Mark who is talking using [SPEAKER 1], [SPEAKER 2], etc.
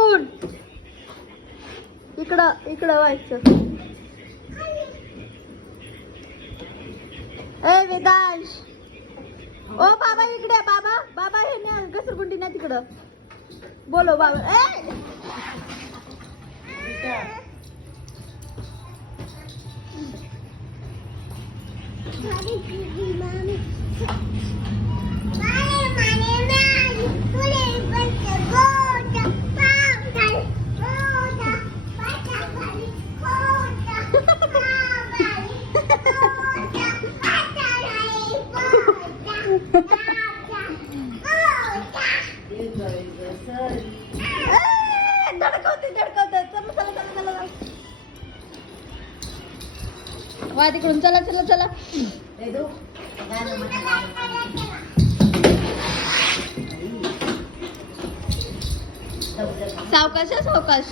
[SPEAKER 1] इकडून इकडं इकडं व्हायचं. ए वेदांश. ओ बाबा इकडे बाबा. बाबा हे ना घसरगुंडी ना तिकडं. बोलो बाबा. ए! ए, वा तिकडून चला चला चला सावकाश सावकाश.